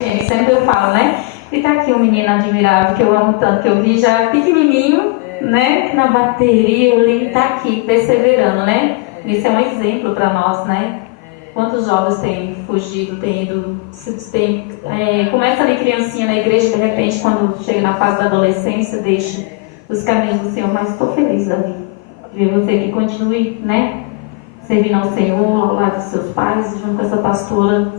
Sempre eu falo, né? E tá aqui um menino admirável que eu amo tanto, que eu vi já pequenininho, né? Na bateria, ele tá aqui perseverando, né? Isso é um exemplo para nós, né? Quantos jovens têm fugido, têm ido, começa ali criancinha na igreja, de repente, quando chega na fase da adolescência, deixa os caminhos do Senhor. Mas estou feliz, Davi, de ver você que continue, né? Servindo ao Senhor, ao lado dos seus pais, junto com essa pastora,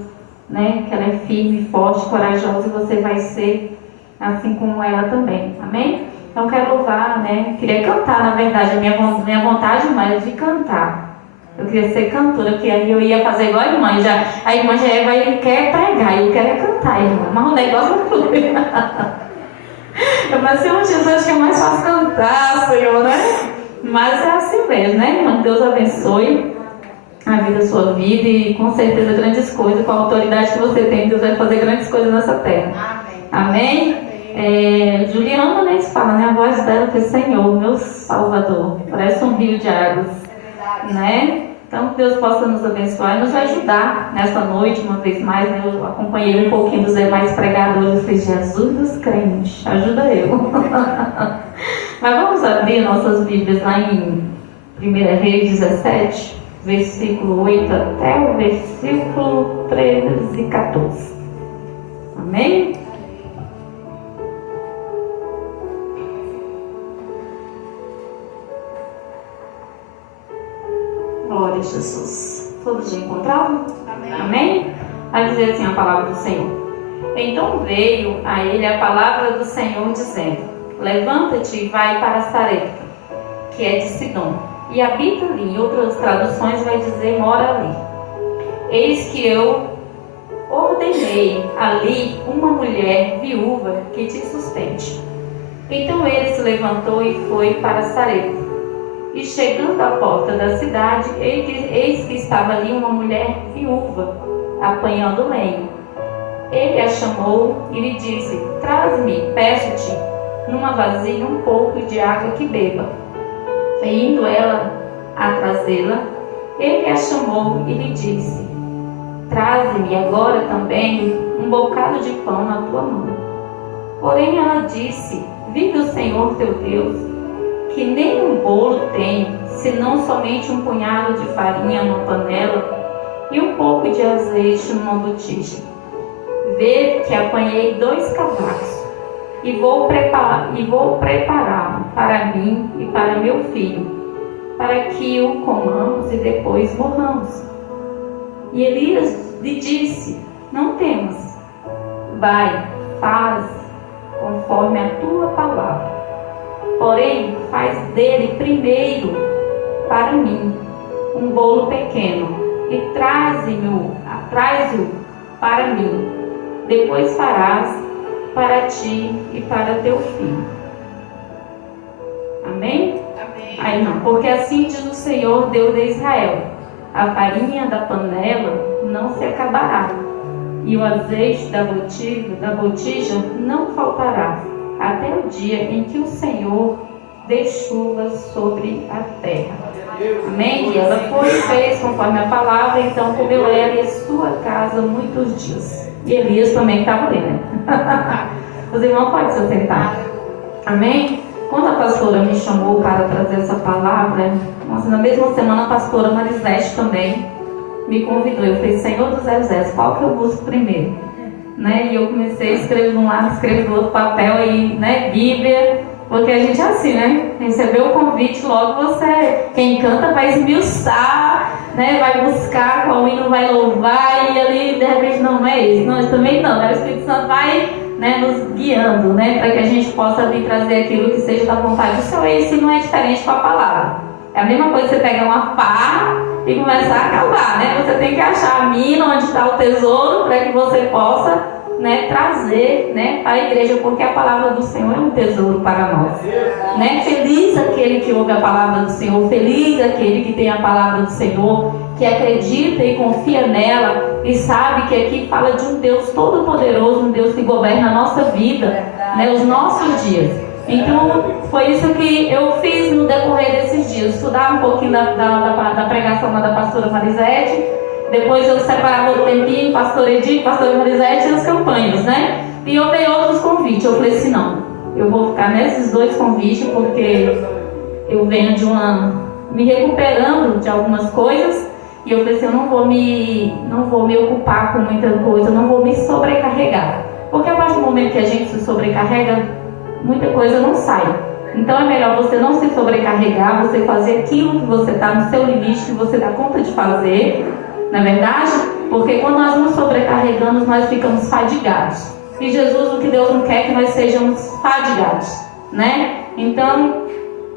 né? Que ela é firme, forte, corajosa, e você vai ser assim como ela também. Amém? Então quero louvar, né? Queria cantar, na verdade, a minha vontade mais de cantar. Eu queria ser cantora, porque aí eu ia fazer igual a irmã. A irmã já quer pregar, eu quero é cantar, irmã. Mas o negócio não flui. Mas, Senhor Jesus, acho que é mais fácil cantar, Senhor, né? Mas é assim mesmo, né, irmão? Deus abençoe a vida, a sua vida, e com certeza grandes coisas. Com a autoridade que você tem, Deus vai fazer grandes coisas nessa terra. Amém? Juliana nem se fala, né? A voz dela que é Senhor, meu Salvador. Parece um rio de águas, né? Então que Deus possa nos abençoar e nos ajudar nessa noite, uma vez mais, né? Eu acompanhei um pouquinho dos demais pregadores e falei, Jesus dos crentes, ajuda eu. Mas vamos abrir nossas Bíblias lá em 1 Reis 17, versículo 8 até o versículo 13 e 14. Amém? Glória a Jesus. Todos já encontraram? Amém? Vai dizer assim a palavra do Senhor. Então veio a ele a palavra do Senhor dizendo, levanta-te e vai para Sarepta, que é de Sidom, e habita ali. Em outras traduções vai dizer, mora ali. Eis que eu ordenei ali uma mulher viúva que te sustente. Então ele se levantou e foi para Sarepta. E chegando à porta da cidade, eis que estava ali uma mulher viúva, apanhando lenha. Ele a chamou e lhe disse, traze-me, peço-te, numa vasilha um pouco de água que beba. E indo ela a trazê-la, ele a chamou e lhe disse, traze-me agora também um bocado de pão na tua mão. Porém ela disse, vive o Senhor teu Deus, que nem um bolo tenho, senão somente um punhado de farinha numa panela e um pouco de azeite numa botija. Vê que apanhei 2 cavacos e vou prepará-lo para mim e para meu filho, para que o comamos e depois morramos. E Elias lhe disse, não temas, vai, faz conforme a tua palavra. Porém, faz dele primeiro para mim um bolo pequeno e traze-o para mim. Depois farás para ti e para teu filho. Amém? Amém. Aí não, porque assim diz o Senhor, Deus de Israel, a farinha da panela não se acabará, e o azeite da botija não faltará, até o dia em que o Senhor dê chuva sobre a terra. Amém? E ela foi e fez conforme a palavra, então comeu ela e a sua casa muitos dias. E Elias também estava ali, né? Os irmãos podem se sentar. Amém? Quando a pastora me chamou para trazer essa palavra, na mesma semana a pastora Marisete também me convidou. Eu falei, Senhor dos Exércitos, qual que eu busco primeiro? Né? E eu comecei a escrever de um lado, escrever do outro papel aí, né? Bíblia, porque a gente é assim, né? Recebeu o convite, logo você, quem canta vai esmiuçar, né? Vai buscar qual hino vai louvar, e ali de repente não é isso. Não, também não, né? O Espírito Santo vai, né, nos guiando, né? Para que a gente possa vir trazer aquilo que seja da vontade do Senhor. E isso não é diferente com a palavra. É a mesma coisa que você pegar uma pá e começar a cavar, né? Você tem que achar a mina onde está o tesouro para que você possa, né, trazer, né, para a igreja, porque a palavra do Senhor é um tesouro para nós, né? Feliz aquele que ouve a palavra do Senhor, feliz aquele que tem a palavra do Senhor, que acredita e confia nela e sabe que aqui fala de um Deus todo-poderoso, um Deus que governa a nossa vida, né, os nossos dias. Então, foi isso que eu fiz no decorrer desses dias, estudar um pouquinho da pregação da pastora Marisete, Depois eu separava outro tempinho, pastor Edith, pastor Marisete e as campanhas, né? E eu dei outros convites. Eu falei assim, não, eu vou ficar nesses 2 convites porque eu venho me recuperando de algumas coisas. E eu falei assim, eu não vou me ocupar com muita coisa, eu não vou me sobrecarregar. Porque a partir do momento que a gente se sobrecarrega, muita coisa não sai. Então é melhor você não se sobrecarregar, você fazer aquilo que você está no seu limite, que você dá conta de fazer, não é verdade? Porque quando nós nos sobrecarregamos, nós ficamos fadigados. E Jesus, o que Deus não quer é que nós sejamos fadigados, né? Então,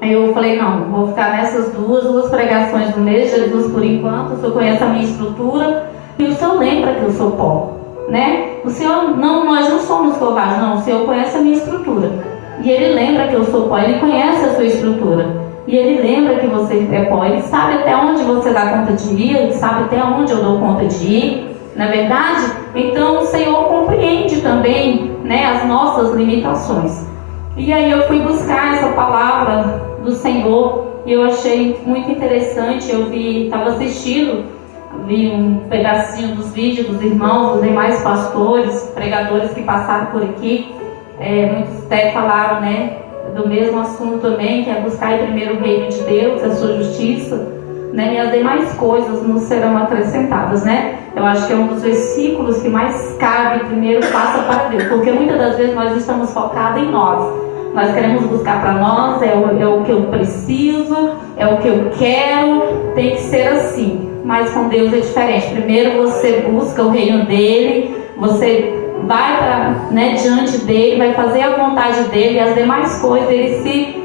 eu falei, não, vou ficar nessas duas pregações do mês, Jesus por enquanto, o Senhor conhece a minha estrutura, e o Senhor lembra que eu sou pó, né? O Senhor, nós não somos covardes, não, o Senhor conhece a minha estrutura. E Ele lembra que eu sou pó, Ele conhece a sua estrutura. E Ele lembra que você é pó, Ele sabe até onde você dá conta de ir, Ele sabe até onde eu dou conta de ir, não é verdade? Então o Senhor compreende também, né, as nossas limitações. E aí eu fui buscar essa palavra do Senhor e eu achei muito interessante. Eu estava assistindo, vi um pedacinho dos vídeos dos irmãos, dos demais pastores, pregadores que passaram por aqui. Muitos até falaram, né, do mesmo assunto também, que é buscar primeiro o reino de Deus, a sua justiça, né, e as demais coisas nos serão acrescentadas, né? Eu acho que é um dos versículos que mais cabe, primeiro passa para Deus, porque muitas das vezes nós estamos focados em nós. Nós queremos buscar para nós, é o que eu preciso, é o que eu quero, tem que ser assim. Mas com Deus é diferente. Primeiro você busca o reino dele, você vai diante dele, vai fazer a vontade dele, e as demais coisas ele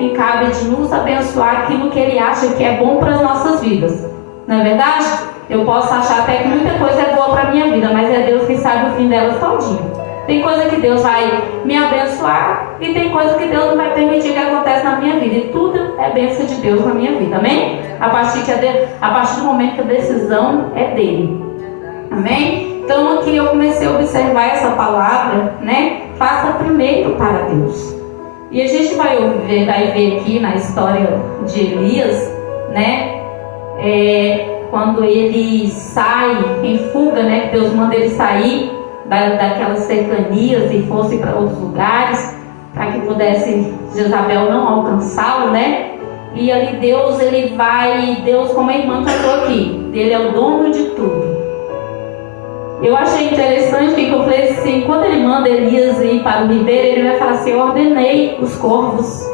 encabe de nos abençoar aquilo que ele acha que é bom para as nossas vidas. Não é verdade? Eu posso achar até que muita coisa é boa para a minha vida, mas é Deus que sabe o fim delas todinho. Tem coisa que Deus vai me abençoar e tem coisa que Deus não vai permitir que aconteça na minha vida. E tudo é bênção de Deus na minha vida, amém? A partir do momento que a decisão é dele, amém? Então aqui eu comecei a observar essa palavra, né? Faça primeiro para Deus. E a gente vai ver aqui na história de Elias, né? Quando ele sai em fuga, né? Deus manda ele sair daquelas cercanias e fosse para outros lugares, para que pudesse Jezabel não alcançá-lo, né? E ali Deus, como a irmã cantou aqui, ele é o dono de tudo. Eu achei interessante que eu falei assim, quando ele manda Elias ir para o ribeiro, ele vai falar assim, eu ordenei os corvos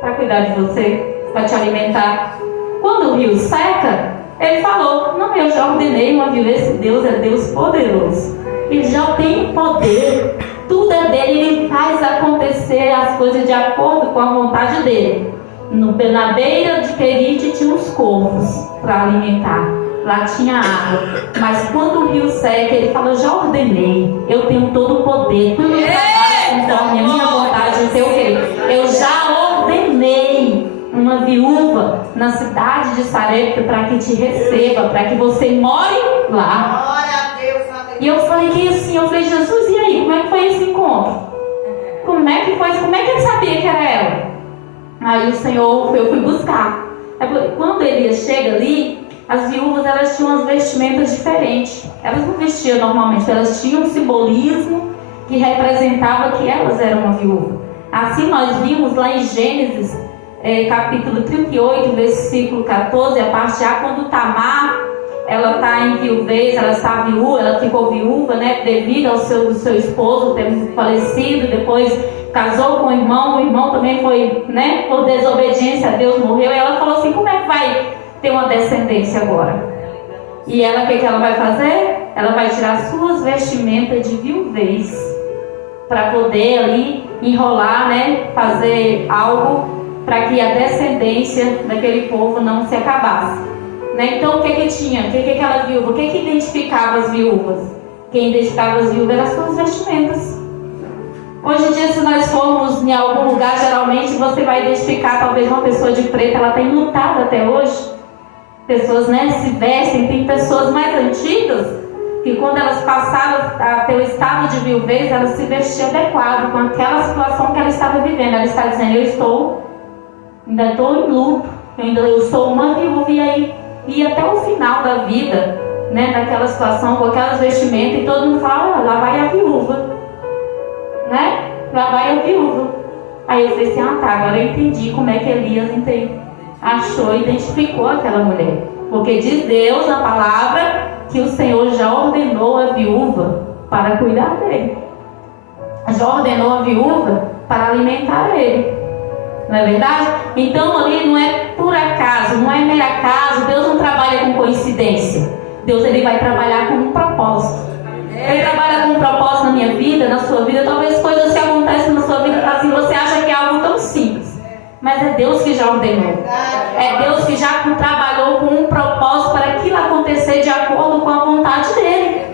para cuidar de você, para te alimentar. Quando o rio seca, ele falou, não, eu já ordenei uma vez, esse Deus é Deus poderoso. Ele já tem poder, tudo é dele, ele faz acontecer as coisas de acordo com a vontade dele. Na beira de Querite tinha os corvos para alimentar, lá tinha água, mas quando o rio seca, ele falou, já ordenei, eu tenho todo o poder, tudo trabalha então a minha vontade, não sei o que, eu já ordenei uma viúva na cidade de Sarepta para que te receba, para que você more lá. E eu falei que assim, Jesus, e aí, como é que foi esse encontro? Como é que ele sabia que era ela? Aí o Senhor, eu fui buscar. Quando Elias chega ali, as viúvas, elas tinham umas vestimentas diferentes. Elas não vestiam normalmente, elas tinham um simbolismo que representava que elas eram uma viúva. Assim nós vimos lá em Gênesis, capítulo 38, versículo 14, a parte A, quando Tamar, ela está em viuvez, ela ficou viúva, né, devido ao seu esposo ter falecido, depois casou com o irmão também foi, né, por desobediência a Deus morreu, e ela falou assim, como é que vai ter uma descendência agora? E ela, o que ela vai fazer? Ela vai tirar suas vestimentas de viuvez, para poder ali enrolar, né, fazer algo para que a descendência daquele povo não se acabasse. Então o que tinha? O que aquela viúva? O que identificava as viúvas? Quem identificava as viúvas eram as suas vestimentas. Hoje em dia, se nós formos em algum lugar, geralmente você vai identificar talvez uma pessoa de preto, ela tem lutado até hoje. Pessoas, né, se vestem, tem pessoas mais antigas que quando elas passaram a ter o estado de viuvez, elas se vestiam adequado com aquela situação que ela estava vivendo. Ela está dizendo, ainda estou em luto, eu sou uma viúva, e até o final da vida, né, naquela situação, com aquelas vestimentas, e todo mundo fala, lá vai a viúva, né? Lá vai a viúva. Aí eu falei assim, tá, agora eu entendi como é que Elias achou e identificou aquela mulher. Porque diz Deus na palavra que o Senhor já ordenou a viúva para cuidar dele. Já ordenou a viúva para alimentar ele. Não é verdade? Então ali não é por acaso, não é mero acaso. Deus não trabalha com coincidência. Deus ele vai trabalhar com um propósito. Ele trabalha com um propósito na minha vida, na sua vida. Talvez coisas que acontecem na sua vida assim, você acha que é algo tão simples. Mas é Deus que já ordenou. É Deus que já trabalhou com um propósito para aquilo acontecer de acordo com a vontade dele.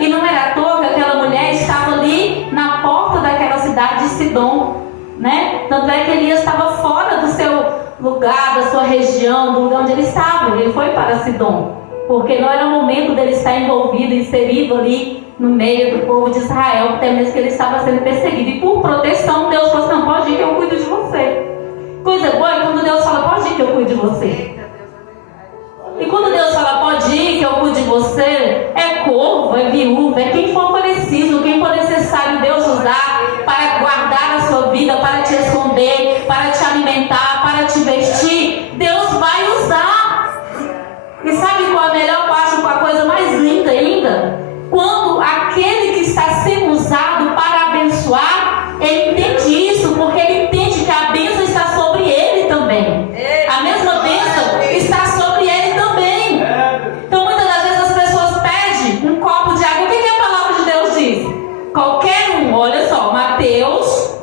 E não era à toa que aquela mulher estava ali na porta daquela cidade de Sidom, né? Tanto é que Elias estava fora do seu lugar, da sua região, do lugar onde ele estava. Ele foi para Sidom, porque não era o momento dele estar envolvido, inserido ali no meio do povo de Israel, até mesmo que ele estava sendo perseguido. E por proteção, Deus falou assim, não, pode ir que eu cuido de você. Coisa boa é quando Deus fala, pode ir que eu cuido de você. E quando Deus fala, pode ir que eu cuido de você, é corvo, é viúva, é quem for preciso, quem for necessário Deus usar para guardar a sua vida, para te esconder, para te alimentar, para te vestir, Deus vai usar. E sabe qual é a melhor parte, qual a coisa mais linda ainda? Quando aquele que está sendo usado para abençoar, ele entende isso, porque ele entende que a bênção está sobre ele também. A mesma bênção está sobre ele também. Então muitas das vezes as pessoas pedem um copo de água. O que a palavra de Deus diz? Qualquer um, olha só, Mateus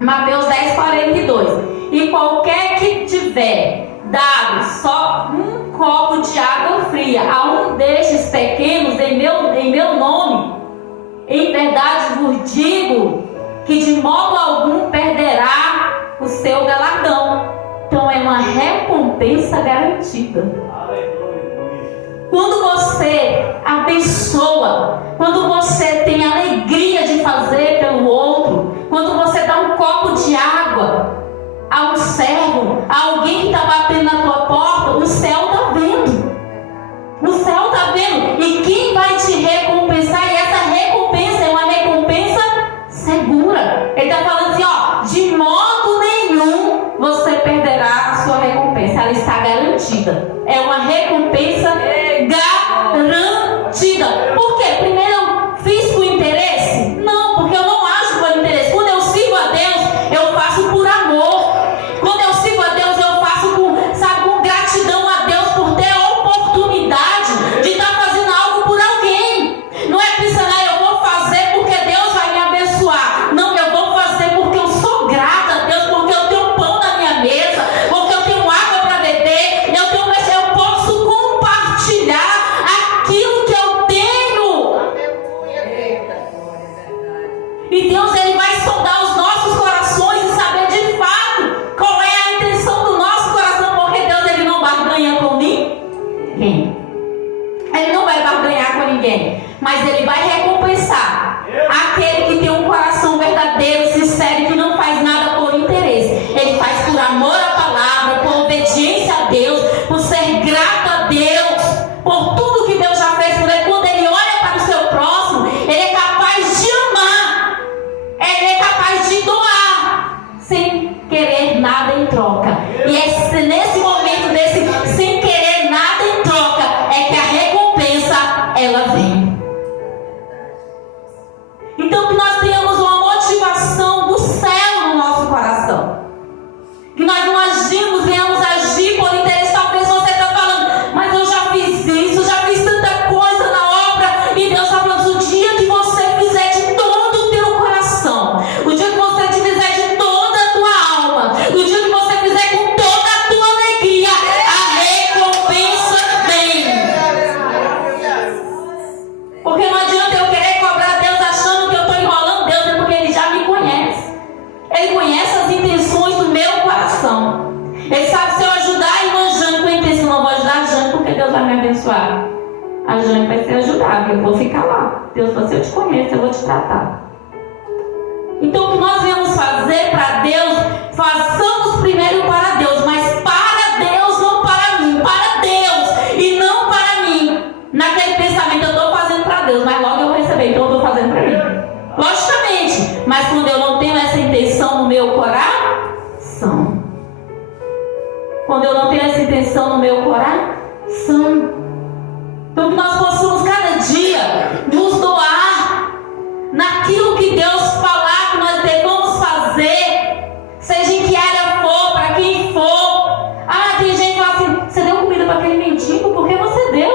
10:42. E qualquer que tiver dado só um copo de água fria a um destes pequenos em meu nome, em verdade vos digo que de modo algum perderá o seu galardão. Então é uma recompensa garantida. Quando você abençoa, quando você tem alegria de fazer pelo outro, quando você dá um copo de água a um servo, a alguém que está batendo na tua porta, o céu está vendo. O céu está vendo. E quem vai te recompensar? E essa recompensa é uma recompensa segura. Ele está falando assim, ó, de modo nenhum você perderá a sua recompensa. Ela está garantida. É uma recompensa garantida. Por quê? Primeiro eu fiz por interesse? Não, porque eu não acho por interesse. Quando eu sirvo a Deus, eu faço por amor. Quando eu sirvo a Deus, eu faço com gratidão a Deus por ter a oportunidade de estar fazendo algo por alguém. Não é pensando, eu vou fazer porque Deus vai me abençoar. Não, eu vou fazer porque eu sou grata a Deus, porque eu tenho pão na minha mesa, porque eu tenho água para beber, eu posso compartilhar aquilo que eu tenho. E Deus, ele vai sondar os nossos corações e saber de fato qual é a intenção do nosso coração, porque Deus, ele não barganha com ninguém. Ele não vai barganhar com ninguém, mas ele vai recompensar aquele que tem um coração verdadeiro, sincero, que não faz nada por interesse. Ele faz por amor à palavra, por obediência a Deus, por ser grato a Deus, por tudo que Deus já fez por ele. Quando ele olha para o seu próximo, ele é capaz de amar, ele é capaz de doar, sem querer nada em troca. E é nesse momento desse sem querer nada em troca é que a recompensa ela vem. Então que nós tenhamos uma motivação do céu no nosso coração, que nós não agimos, venhamos agir por interesse. Talvez você está falando, mas eu já fiz isso, já fiz tanta coisa na obra, e Deus está falando, o dia que você fizer de todo o teu coração, o dia que você te fizer de toda a tua alma, o dia que você fizer com toda a tua alegria, a recompensa vem. Porque não adianta eu querer cobrar Deus achando que eu estou enrolando Deus, é porque Ele já me conhece. Ele conhece as intenções do meu coração. Ele sabe se eu ajudar a irmã Jane com a intenção, não vou ajudar a Jane porque Deus vai me abençoar. A Jane vai ser ajudada, eu vou ficar lá. Deus falou, se eu te conheço, eu vou te tratar. Então o que nós viemos fazer para Deus, façamos primeiro para Deus, mas para Deus, não para mim, para Deus e não para mim. Naquele direção no meu coração. Então que nós possamos cada dia nos doar naquilo que Deus falar que nós devemos fazer, seja em que área for, para quem for. Tem gente que fala assim: você deu comida para aquele mendigo porque você deu.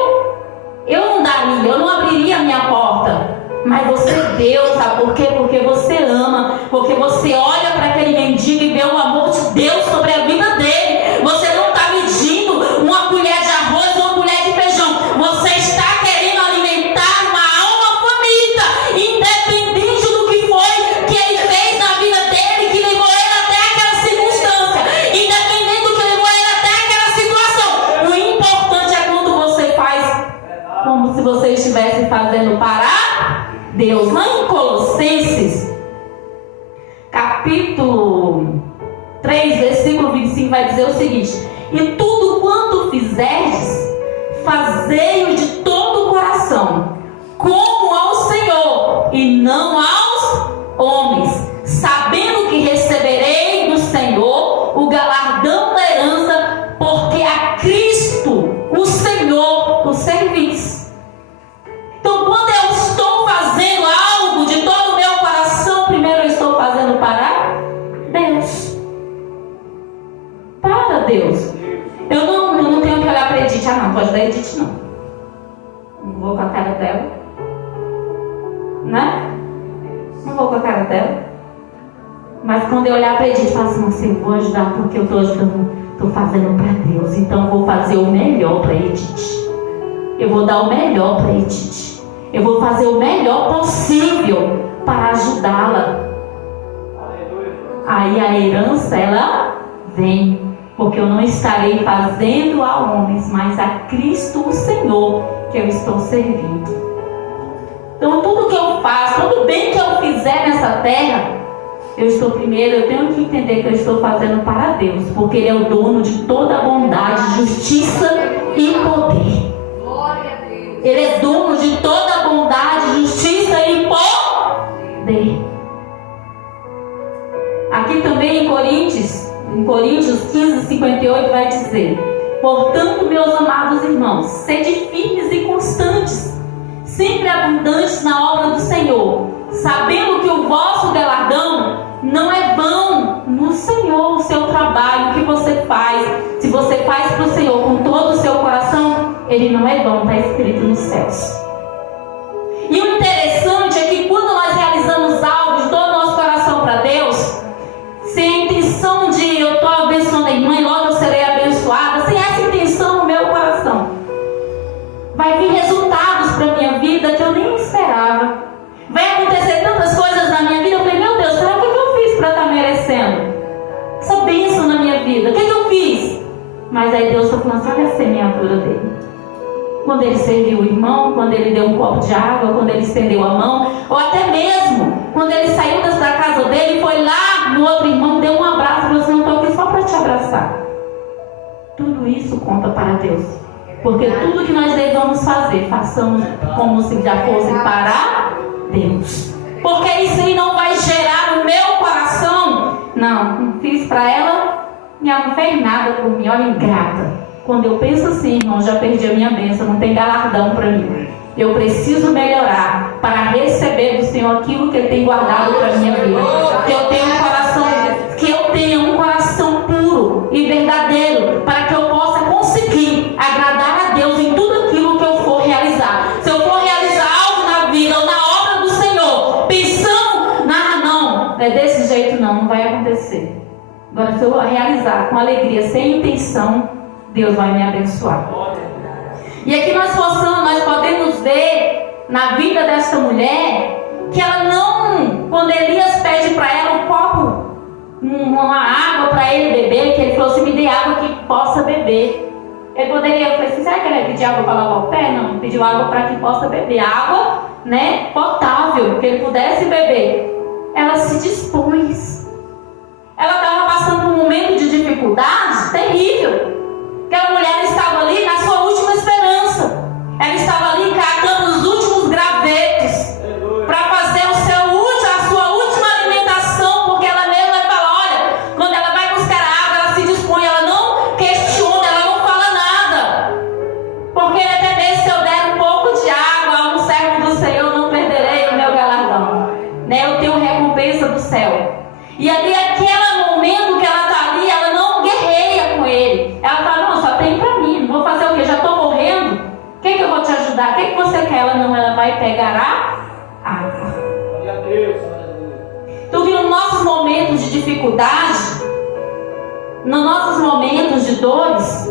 Eu não daria, eu não abriria a minha porta. Mas você deu, sabe por quê? Porque você ama, porque você olha para aquele mendigo e vê o amor de Deus sobre a vida dele. Você não está medindo uma colher de arroz ou uma colher de feijão. Você está querendo alimentar uma alma faminta, independente do que foi que ele fez na vida dele, que levou ele até aquela circunstância, independente do que levou ele até aquela situação. O importante é quando você faz como se você estivesse fazendo para Deus. Lá em Colossenses, capítulo 3, versículo 25, vai dizer o seguinte: e tudo quanto fizerdes, fazei-o de todo o coração, como ao Senhor, e não aos homens, sabendo que receberei do Senhor o galardão da herança, porque a Cristo, o Senhor, o servis. Então, quando eu estou fazendo algo de todo o meu coração, primeiro eu estou fazendo para Deus. Para Deus. Eu não tenho que olhar para a Edith. Não pode dar Edith, não. Não vou com a cara dela. Né? Não vou com a cara dela. Mas quando eu olhar para a Edith, eu falo assim: nossa, eu vou ajudar porque eu estou ajudando, estou fazendo para Deus. Então eu vou fazer o melhor para a Edith. Eu vou dar o melhor para a Edith. Eu vou fazer o melhor possível para ajudá-la. Aí a herança, ela vem. Porque eu não estarei fazendo a homens, mas a Cristo o Senhor que eu estou servindo. Então tudo que eu faço, todo bem que eu fizer nessa terra, eu tenho que entender que eu estou fazendo para Deus. Porque Ele é o dono de toda a bondade, justiça e poder. Ele é dono de toda a bondade, justiça e poder. Aqui também em Coríntios 15, 58 vai dizer: portanto, meus amados irmãos, sede firmes e constantes, sempre abundantes na obra do Senhor, sabendo que o vosso galardão não é vão no Senhor. O seu trabalho que você faz, se você faz para o Senhor com todo o seu coração, ele não é vão, está escrito nos céus. E o interessante é que quando nós realizamos algo de todo o nosso coração para Deus, sem a intenção de eu estou abençoando a irmã e logo eu serei abençoada, sem essa intenção no meu coração, vai vir resultados para a minha vida que eu nem esperava. Vai acontecer tantas coisas na minha vida. Eu falei: meu Deus, será que eu fiz para estar merecendo essa bênção na minha vida? O que eu fiz? Mas aí Deus está falando: olha a semeadura dele. Quando ele serviu o irmão, quando ele deu um copo de água, quando ele estendeu a mão, ou até mesmo quando ele saiu da casa dele e foi lá no outro irmão, deu um abraço e falou assim: não estou aqui só para te abraçar. Tudo isso conta para Deus. Porque tudo que nós devemos fazer, façamos como se já fosse para Deus. Porque isso aí não vai gerar no meu coração: não fiz para ela e ela não fez nada por mim, olha, ingrata. Quando eu penso assim, irmão, já perdi a minha bênção, não tem galardão para mim. Eu preciso melhorar para receber do Senhor aquilo que Ele tem guardado para a minha vida. Que eu tenha um coração puro e verdadeiro, para que eu possa conseguir agradar a Deus em tudo aquilo que eu for realizar. Se eu for realizar algo na vida ou na obra do Senhor, pensando, não é desse jeito, não vai acontecer. Agora, se eu realizar com alegria, sem intenção, Deus vai me abençoar. E aqui nós podemos ver na vida desta mulher que ela não, quando Elias pede para ela um copo, uma água para ele beber, que ele falou assim: me dê água que possa beber. Ele poderia, eu falei assim: será que ele ia pedir água para lavar o pé? Não, pediu água para que possa beber, água, potável, que ele pudesse beber. Ela se dispôs. Ela estava passando por um momento de dificuldade terrível. Aquela mulher estava ali na sua última esperança. Ela estava ali catando os últimos gravetos para fazer a sua última alimentação, porque ela mesma vai falar: olha, quando ela vai buscar a água, ela se dispõe, ela não questiona, ela não fala presença do céu. E ali, aquele momento que ela está ali, ela não guerreia com ele. Ela fala, não, só tem para mim, vou fazer o quê? Já estou morrendo? O que eu vou te ajudar? O que você quer? Ela não, ela vai pegar a água. Tu viu, nos nossos momentos de dificuldade, nos nossos momentos de dores,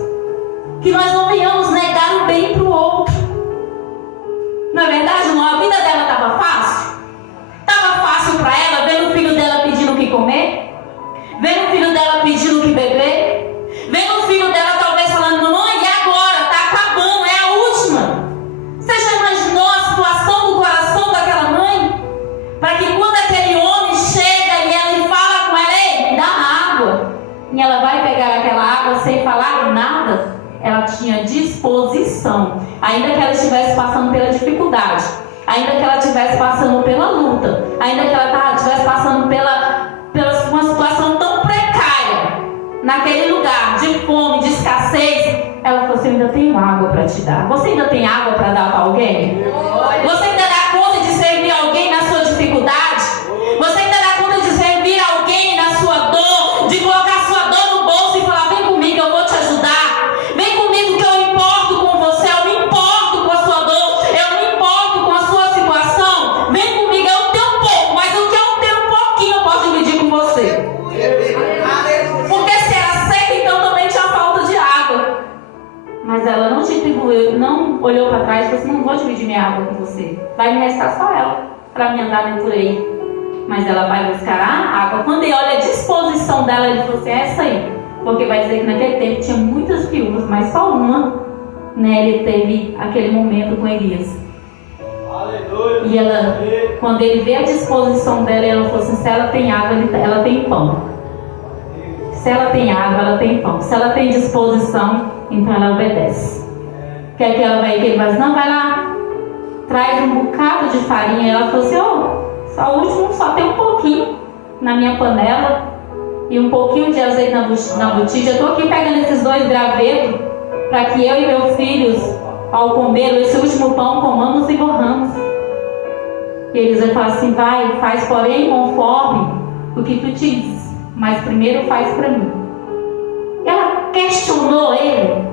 que nós não venhamos negar o bem para o outro. Na verdade, não, a vida dela estava fácil? Estava fácil para ela, vendo o filho dela pedindo o que comer, vendo o filho dela pedindo o que beber, vendo o filho dela talvez falando, mamãe, e agora? Está acabando, é a última. Você já imaginou a situação do coração daquela mãe? Para que quando aquele homem chega e ela fala com ela, ei, me dá água, e ela vai pegar aquela água sem falar nada, ela tinha disposição, ainda que ela estivesse passando pela dificuldade, ainda que ela estivesse passando pela luta, ainda que ela estivesse passando pela uma situação tão precária, naquele lugar de fome, de escassez, ela falou assim, eu ainda tenho água para te dar. Você ainda tem água para dar para alguém? Você ainda dá conta de servir alguém na sua dificuldade? Você ainda dá conta de servir alguém na sua dor, de colocar sua dor no bolso e falar, vem comigo, eu vou te ajudar. Vem comigo que eu me importo com você, eu me importo com a sua dor, eu me importo com a sua situação. Vem comigo, eu tenho um pouco, mas o que eu tenho um pouquinho eu posso dividir com você. Porque se era seca, então também tinha falta de água. Mas ela não distribuiu, não olhou para trás e falou assim, não vou dividir minha água com você. Vai me restar só ela, para me andar por aí. Mas ela vai buscar a água. Quando ele olha a disposição dela, ele falou assim, é essa aí. Porque vai dizer que naquele tempo tinha muitas viúvas, mas só uma, né, ele teve aquele momento com Elias. Aleluia. E ela, quando ele vê a disposição dela, ela falou assim, se ela tem água, ela tem pão. Se ela tem água, ela tem pão. Se ela tem disposição, então ela obedece. Quer que ela vai, que ele vai dizer, não, vai lá, traz um bocado de farinha. Ela falou assim, só o último, só tem um pouquinho na minha panela e um pouquinho de azeite na botija. Eu estou aqui pegando esses 2 gravetos para que eu e meus filhos, ao comer esse último pão, comamos e morramos. E eles vão falar assim, vai, faz porém conforme o que tu dizes, mas primeiro faz para mim. Ela questionou ele.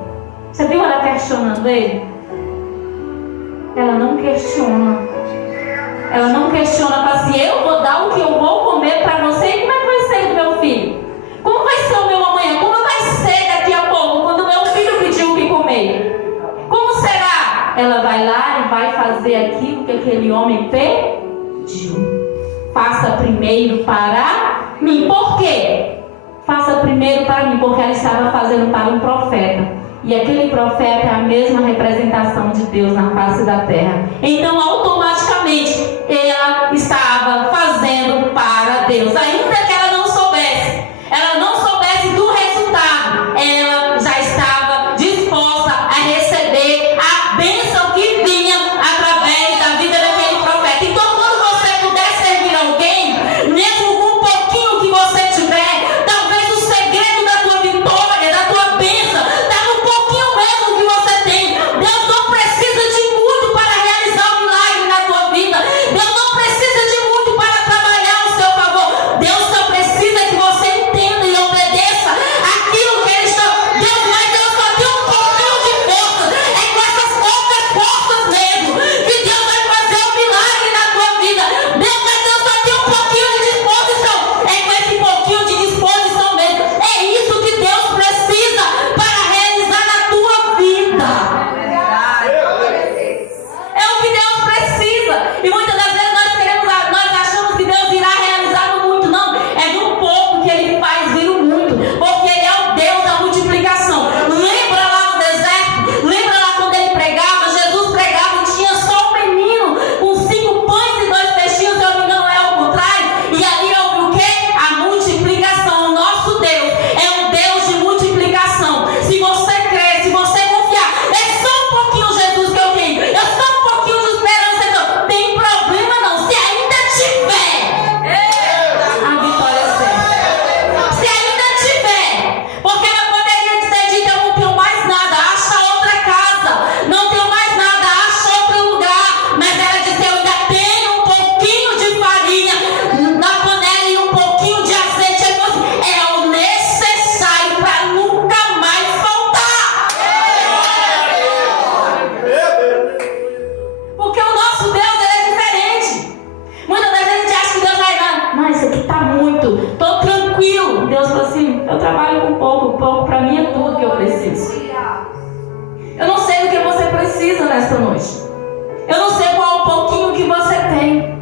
Você viu ela questionando ele? Ela não questiona. Ela não questiona, fala assim, eu vou dar o que eu vou comer para você. E como é que vai ser do meu filho? Como vai ser o meu amanhã? Como vai ser daqui a pouco, quando o meu filho pediu o que comer? Como será? Ela vai lá e vai fazer aquilo que aquele homem pediu. Faça primeiro para mim. Por quê? Faça primeiro para mim, porque ela estava fazendo para um profeta. E aquele profeta é a mesma representação de Deus na face da terra. Então, automaticamente, ela estava fazendo para Deus. Ainda que ela não soubesse do resultado, ela já estava disposta a receber a bênção que vinha através da vida daquele profeta. Então, quando você puder servir alguém, mesmo com um pouquinho que você tiver, talvez o segredo da tua vitória, da tua bênção, está no pouquinho mesmo que você tem. Deus não precisa de muito para realizar um milagre na tua vida. Deus não precisa de Deus falou assim: eu trabalho com pouco para mim é tudo que eu preciso. Eu não sei do que você precisa nesta noite. Eu não sei qual é o pouquinho que você tem.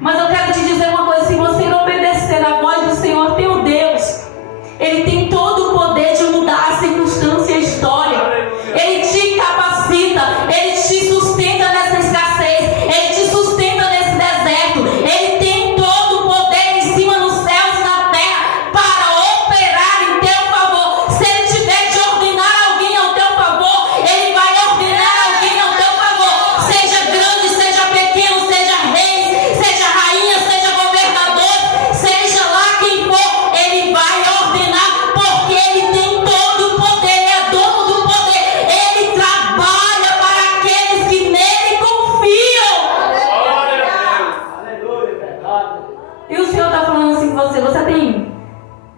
Mas eu quero te dizer uma coisa: se você não obedecer à voz do Senhor teu Deus, Ele tem todo o poder de mudar a circunstância e a história. Ele te capacita, Ele te sustenta nessa escassez, Ele te sustenta nesse deserto. Ele tem todo o poder em cima nos céus e na terra para operar em teu favor. Se Ele tiver de ordenar alguém ao teu favor, Ele vai ordenar alguém ao teu favor. Seja grande, seja pequeno, seja rei, seja rainha, seja governador, seja lá quem for, Ele vai ordenar, porque Ele tem todo o poder, Ele é dono do poder. Ele trabalha para aqueles que nele confiam. E o Senhor está falando assim com você: você tem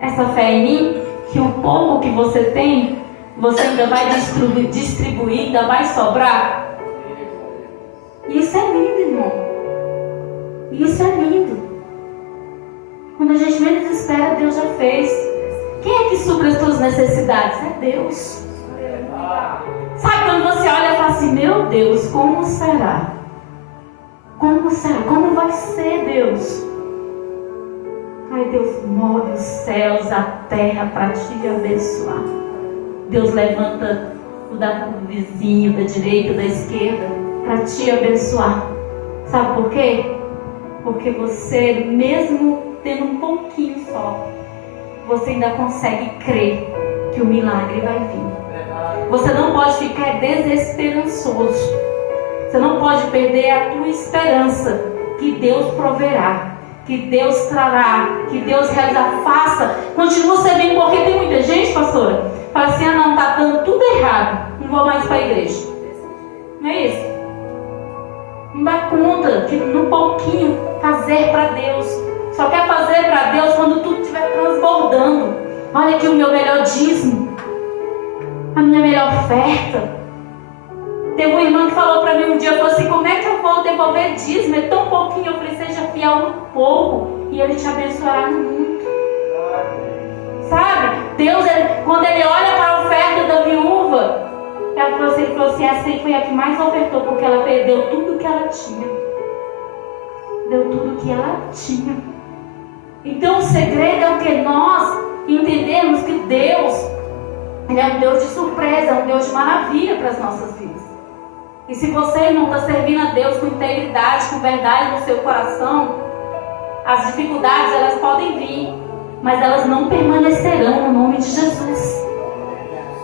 essa fé em mim? Que o pouco que você tem, você ainda vai distribuir, ainda vai sobrar? Isso é lindo, irmão. Isso é lindo. Quando a gente menos espera, Deus já fez. Quem é que supre as tuas necessidades? É Deus. Sabe quando você olha e fala assim: meu Deus, como será? Como será? Como vai ser, Deus? Ai, Deus move os céus, a terra para te abençoar. Deus levanta o do vizinho, da direita, da esquerda, para te abençoar. Sabe por quê? Porque você, mesmo tendo um pouquinho só, você ainda consegue crer que o milagre vai vir. Você não pode ficar desesperançoso. Você não pode perder a tua esperança que Deus proverá, que Deus trará, que Deus realizará. Faça, continua servindo, porque tem muita gente, pastora, fala assim: ah não, está dando tudo errado, não vou mais para a igreja. Não é isso? Não dá conta de, no pouquinho, fazer para Deus. Só quer fazer para Deus quando tudo estiver transbordando. Olha aqui o meu melhor dízimo, a minha melhor oferta. Teve uma irmã que falou para mim um dia, falou assim: como é que eu vou devolver dízimo? É tão pouquinho. Eu falei: seja fiel no pouco e Ele te abençoará no muito. Sabe? Deus, quando Ele olha para a oferta da viúva, ele falou assim: essa foi a que mais ofertou, porque ela perdeu tudo que ela tinha. Deu tudo que ela tinha. Então o segredo é o que? Nós entendemos que Deus, Ele é um Deus de surpresa, é um Deus de maravilha para as nossas vidas. E se você não está servindo a Deus com integridade, com verdade no seu coração, as dificuldades elas podem vir, mas elas não permanecerão no nome de Jesus.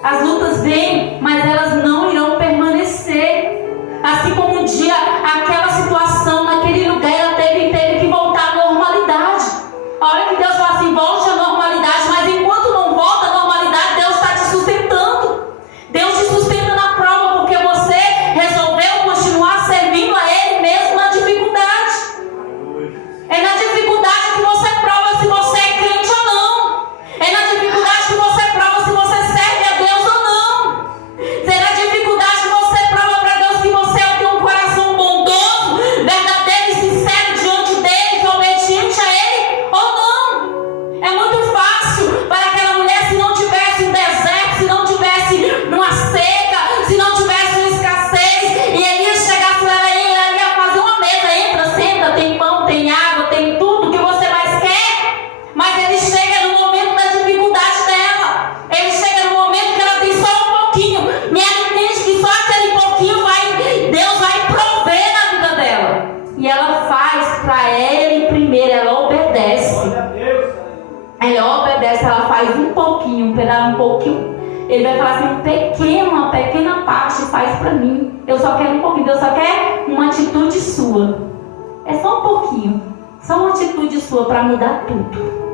As lutas vêm, mas elas não irão permanecer. Assim como um dia aquela situação naquele lugar ela teve que voltar à normalidade. A hora que Deus fala assim: volte à normalidade, mas enquanto não volta à normalidade, Deus está te sustentando. Deus te sustenta na prova, porque você resolveu continuar servindo a Ele mesmo na dificuldade. É na dificuldade que você prova se você é crente ou não. É na dificuldade que você prova se você serve a Deus ou não. É na dificuldade que você prova para Deus que você tem um coração bondoso, verdadeiro e sincero diante dEle, que é obediente a Ele ou não. É muito fácil para aquela mulher, se não tivesse um deserto, se não tivesse uma seca, se não tivesse uma escassez, e Elias chegasse lá, ela ia fazer uma mesa: entra, senta, tem pão, tem água, tem tudo que você mais quer. Mas ele chega no momento da dificuldade dela, ele chega no momento que ela tem só um pouquinho, e ela entende que só aquele pouquinho Deus vai prover na vida dela, e ela faz para Ele primeiro, ela obedece. Ela obedece, ela faz um pouquinho, um pouquinho. Ele vai falar assim: uma pequena parte faz para mim. Eu só quero um pouquinho. Deus só quer uma atitude sua. É só um pouquinho. Só uma atitude sua para mudar tudo.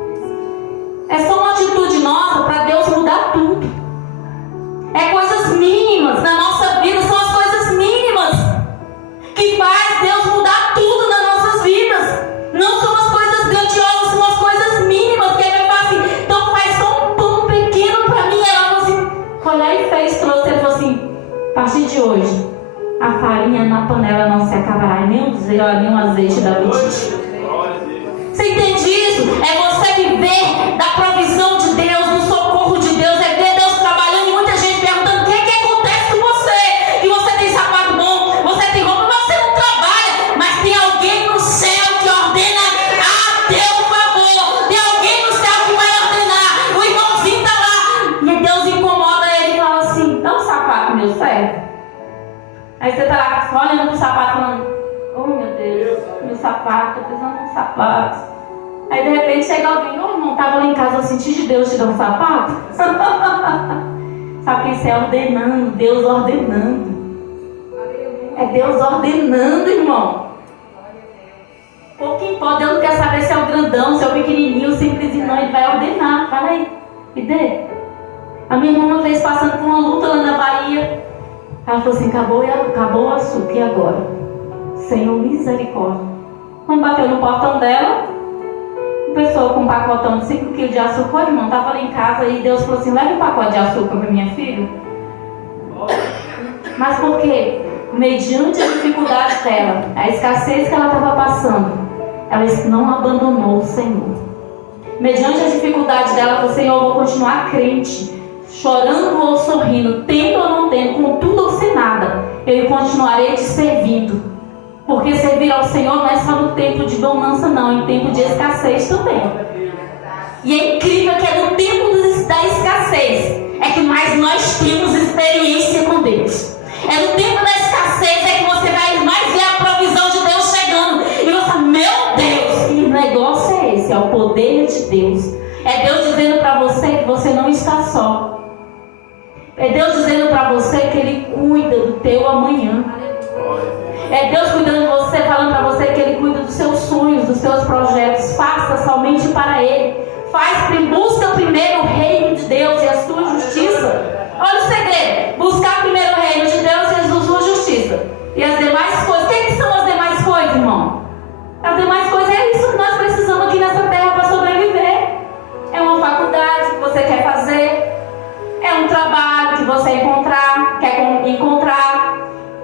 É só uma atitude nossa para Deus mudar tudo. É coisas mínimas na nossa vida. São as coisas mínimas que faz Deus mudar tudo nas nossas vidas. Não são as coisas grandiosas, são as coisas mínimas que Ele vai falar assim: então faz só um pão pequeno para mim. Ela falou assim, foi lá e fez, trouxe. Ele falou assim: a partir de hoje a farinha na panela não se acabará, nem o azeite da botija. Você entende isso? É você viver da provisão casa, olhando pro sapato, falando: oh meu Deus, meu sapato, tô precisando de um sapato. Aí de repente chega alguém: ô irmão, tava lá em casa, eu senti de Deus te dar um sapato. Sabe que isso é ordenando, Deus ordenando. É Deus ordenando, irmão. Pouquinho pode, Deus não quer saber se é o grandão, se é o pequenininho, o simplesinho, não, Ele vai ordenar. Fala aí, me dê. A minha irmã uma vez passando por uma luta lá na Bahia, ela falou assim: acabou o açúcar, e agora? Senhor, misericórdia. Quando bateu no portão dela, uma pessoa com um pacotão de 5 kg de açúcar, irmão, estava lá em casa, e Deus falou assim: leva um pacote de açúcar para minha filha. Mas por quê? Mediante a dificuldade dela, a escassez que ela estava passando, ela não abandonou o Senhor. Mediante a dificuldade dela, ela falou: Senhor, eu vou continuar crente, chorando ou sorrindo, tendo ou não tendo, com tudo ou sem nada, eu continuarei te servindo. Porque servir ao Senhor não é só no tempo de bonança, não, em tempo de escassez também. E é incrível que é no tempo da escassez é que mais nós temos experiência com Deus. É no tempo da escassez é que você vai mais ver a provisão de Deus chegando. E você fala: meu Deus, que negócio é esse? É o poder de Deus. É Deus dizendo para você que você não está só. É Deus dizendo para você que Ele cuida do teu amanhã. É Deus cuidando de você, falando para você que Ele cuida dos seus sonhos, dos seus projetos. Faça somente para Ele. Busca primeiro o reino de Deus e a sua justiça. Olha o segredo: buscar primeiro o reino de Deus e a sua justiça. E as demais coisas, o que são as demais coisas, irmão? As demais coisas é isso que nós precisamos aqui nessa terra para sobreviver. É uma faculdade que você quer fazer, é um trabalho que você quer encontrar,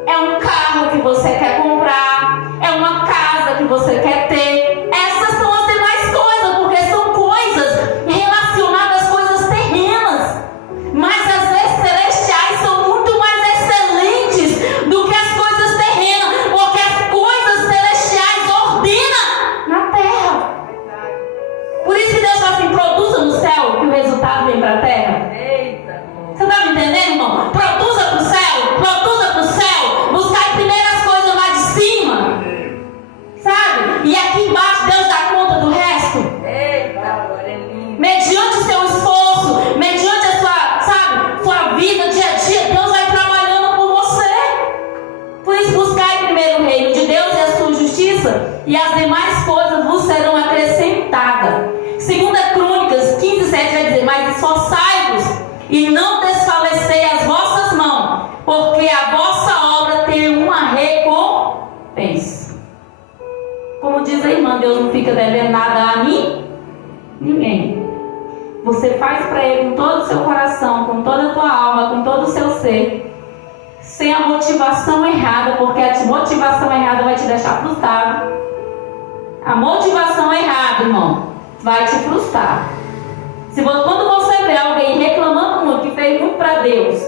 é um carro que você quer comprar, é uma casa que você quer ter. Essas são as demais coisas, porque são coisas relacionadas às coisas terrenas. Mas as celestiais são muito mais excelentes do que as coisas terrenas, porque as coisas celestiais ordenam na terra. Por isso que Deus fala assim: produza no céu, que o resultado vem para a terra. Você está me entendendo, irmão? Produza para o céu, produza para o céu. Buscar primeiro as coisas lá de cima, sabe? E aqui embaixo Deus dá conta do resto. Mediante o seu esforço, mediante a sua vida, dia a dia, Deus vai trabalhando por você. Por isso, buscai primeiro o reino de Deus e a sua justiça, e as demais coisas vos serão acrescentadas. 2 Crônicas 15:7 vai dizer: mas esforçai-vos e não desfalecei as vossas mãos, porque a vossa obra tem uma recompensa. Como diz a irmã, Deus não fica devendo nada a ninguém. Você faz para Ele com todo o seu coração, com toda a tua alma, com todo o seu ser, sem a motivação errada, porque a motivação errada vai te deixar frustrado. A motivação errada, irmão, vai te frustrar. Quando você vê alguém reclamando muito, que fez muito para Deus,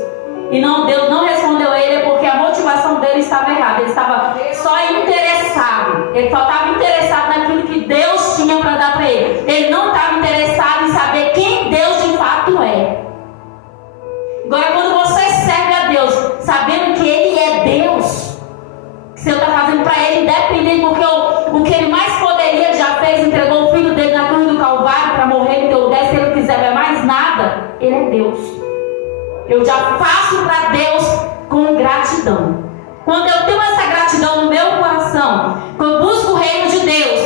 e Deus não respondeu a ele, é porque a motivação dele estava errada. Ele estava só interessado. Ele só estava interessado naquilo que Deus tinha para dar para ele. Ele não estava interessado em saber quem Deus de fato é. Agora, quando você serve a Deus, sabendo que Ele é Deus, que você está fazendo para Ele, independente, porque o que Ele mais poderia já fez, entregou o Filho dele na cruz do Calvário para morrer no teu lugar. Se Ele quiser ver mais nada, Ele é Deus. Eu já faço para Deus com gratidão. Quando eu tenho essa gratidão no meu coração, quando eu busco o reino de Deus,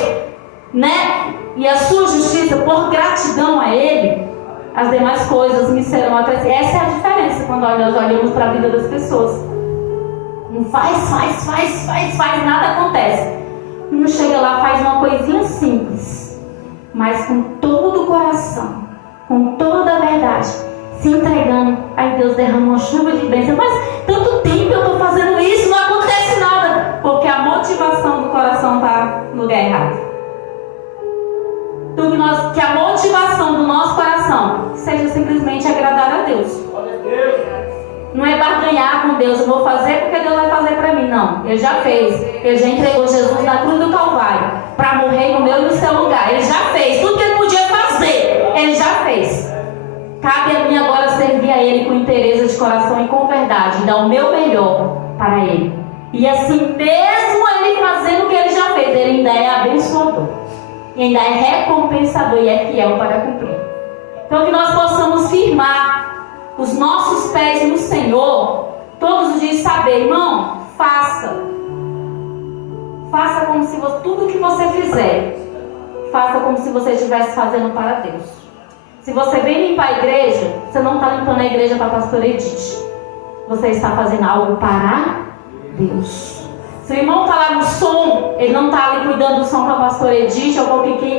né, e a sua justiça, por gratidão a Ele, as demais coisas me serão acrescentadas. Essa é a diferença quando nós olhamos para a vida das pessoas. Não faz, nada acontece. Não chega lá, faz uma coisinha simples, mas com todo o coração, com toda a verdade, se entregando. Aí Deus derrama uma chuva de bênção. Mas tanto tempo eu estou fazendo isso, não acontece nada, porque a motivação do coração está no lugar errado. Que a motivação do nosso coração seja simplesmente agradar a Deus. Não é barganhar com Deus: eu vou fazer porque Deus vai fazer para mim. Não, Ele já fez. Ele já entregou Jesus na cruz do Calvário para morrer no meu e no seu lugar. Ele já fez tudo que Ele podia fazer. Ele já fez. Cabe a mim agora servir a Ele com interesse de coração e com verdade, dar o meu melhor para Ele. E assim, mesmo ele fazendo o que ele já fez, ele ainda é abençoador. E ainda é recompensador e é fiel para cumprir. Então que nós possamos firmar os nossos pés no Senhor todos os dias, saber, irmão, faça como se você, tudo que você fizer, faça como se você estivesse fazendo para Deus. Se você vem limpar a igreja, você não está limpando a igreja para a pastora Edith. Você está fazendo algo para Deus. Se o irmão está lá no som, ele não está ali cuidando do som para a pastora Edith ou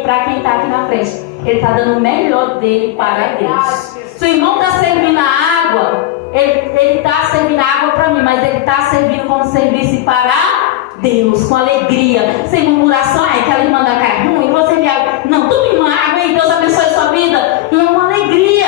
para quem está aqui na frente. Ele está dando o melhor dele para Deus. Se o irmão está servindo a água, ele está servindo a água para mim, mas ele está servindo como serviço para Deus, com alegria, sem murmuração. É aquela irmã da cara ruim, você vê água. Não, tu me água e Deus abençoe a sua vida. E é uma alegria.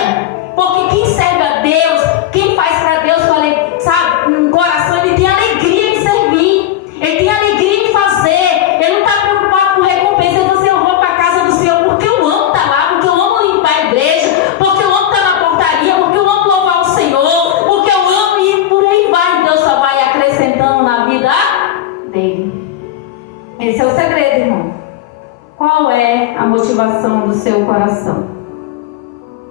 Porque quem serve a Deus, quem faz para Deus com alegria, sabe, um coração, ele tem alegria em servir. Ele tem alegria em fazer. Ele não está preocupado com recompensa. Ele diz, eu vou para a casa do Senhor porque eu amo estar lá, porque eu amo limpar a igreja, porque eu amo estar na portaria, porque eu amo louvar o Senhor, porque eu amo, e por aí vai. Deus só vai acrescentando na vida dele. Esse é o segredo, irmão. Qual é a motivação do seu coração?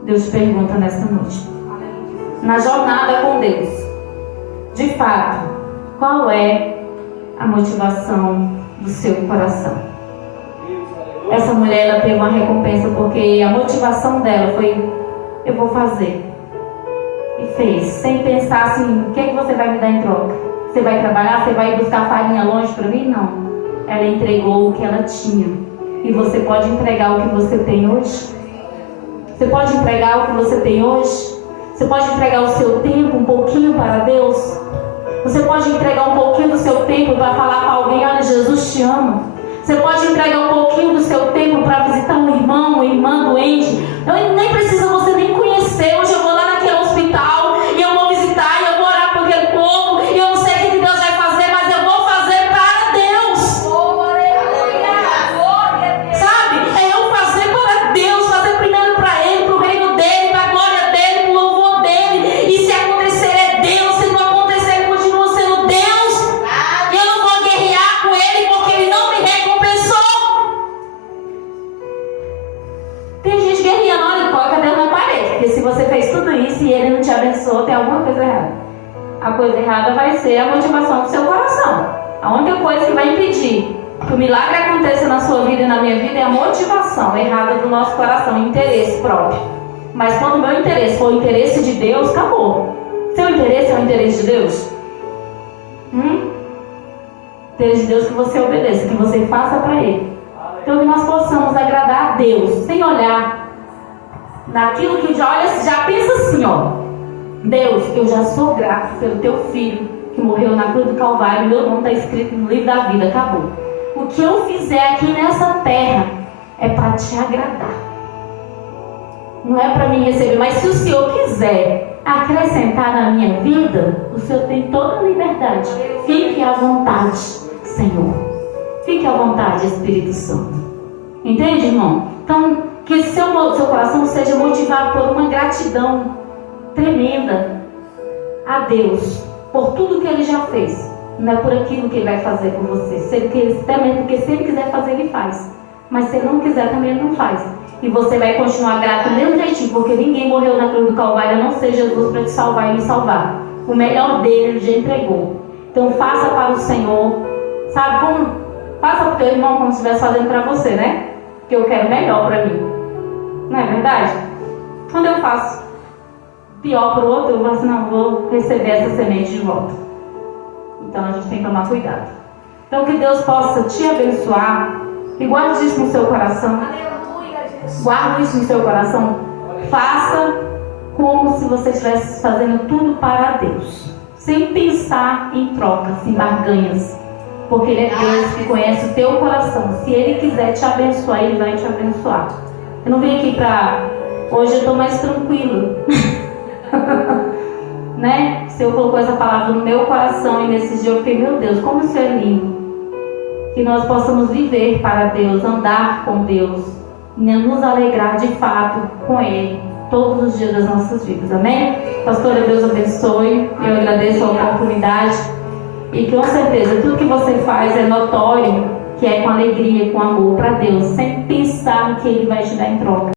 Deus te pergunta nesta noite. Na jornada com Deus, de fato, qual é a motivação do seu coração? Essa mulher, ela teve uma recompensa porque a motivação dela foi: eu vou fazer. E fez, sem pensar assim, o que é que você vai me dar em troca? Você vai trabalhar? Você vai buscar farinha longe para mim? Não. Ela entregou o que ela tinha. E você pode entregar o que você tem hoje? Você pode entregar o que você tem hoje? Você pode entregar o seu tempo um pouquinho para Deus? Você pode entregar um pouquinho do seu tempo para falar para alguém: olha, Jesus te ama. Você pode entregar um pouquinho do seu tempo para visitar um irmão, uma irmã doente. Eu nem precisa você nem conhecer. Hoje eu vou lá naquele hospital e eu vou visitar e eu vou orar por aquele povo. E eu não sei o que Deus vai fazer, mas eu vou fazer para Deus. Sabe? É eu fazer para Deus, fazer primeiro para Ele, para o reino dEle, para a glória dEle, para o louvor dEle. E se acontecer é Deus, se não acontecer Ele continua sendo Deus. E eu não vou guerrear com Ele porque Ele não me recompensou. Tem gente guerreando, olha, coloca Deus na parede. Porque se você fez tudo isso e Ele não te abençoou, tem alguma coisa errada. A coisa errada vai ser a motivação do seu coração. A única coisa que vai impedir que o milagre aconteça na sua vida e na minha vida é a motivação errada do nosso coração, o interesse próprio. Mas quando o meu interesse for o interesse de Deus, acabou. Seu interesse é o interesse de Deus? Interesse de Deus que você obedeça, que você faça para Ele. Então que nós possamos agradar a Deus, sem olhar naquilo que já olha, já pensa assim, ó. Deus, eu já sou grato pelo teu filho que morreu na cruz do Calvário, meu nome está escrito no livro da vida, acabou. O que eu fizer aqui nessa terra é para te agradar. Não é para mim receber, mas se o Senhor quiser acrescentar na minha vida, o Senhor tem toda a liberdade. Fique à vontade, Senhor. Fique à vontade, Espírito Santo. Entende, irmão? Então, que seu coração seja motivado por uma gratidão tremenda a Deus por tudo que Ele já fez. Não é por aquilo que Ele vai fazer por você. Também, porque se Ele quiser fazer, Ele faz. Mas se Ele não quiser, também Ele não faz. E você vai continuar grato do mesmo jeitinho, porque ninguém morreu na cruz do Calvário, a não ser Jesus, para te salvar e me salvar. O melhor dele Ele já entregou. Então faça para o Senhor. Sabe como? Faça para o teu irmão como se estivesse fazendo para você, né? Porque eu quero melhor para mim. Não é verdade? Quando eu faço pior para o outro, eu falo assim: não, vou receber essa semente de volta. Então a gente tem que tomar cuidado. Então que Deus possa te abençoar. E guarde isso no seu coração. Guarde isso no seu coração. Faça como se você estivesse fazendo tudo para Deus, sem pensar em trocas, em barganhas. Porque Ele é Deus que conhece o teu coração. Se Ele quiser te abençoar, Ele vai te abençoar. Eu não vim aqui para... Hoje eu estou mais tranquila. Né? O Senhor colocou essa palavra no meu coração e nesses dias eu fiquei: meu Deus, como isso é lindo. Que nós possamos viver para Deus, andar com Deus, nos alegrar de fato com Ele todos os dias das nossas vidas. Amém? Pastora, Deus abençoe. Eu agradeço a oportunidade. E com certeza tudo que você faz é notório, que é com alegria, com amor para Deus, sem pensar no que Ele vai te dar em troca.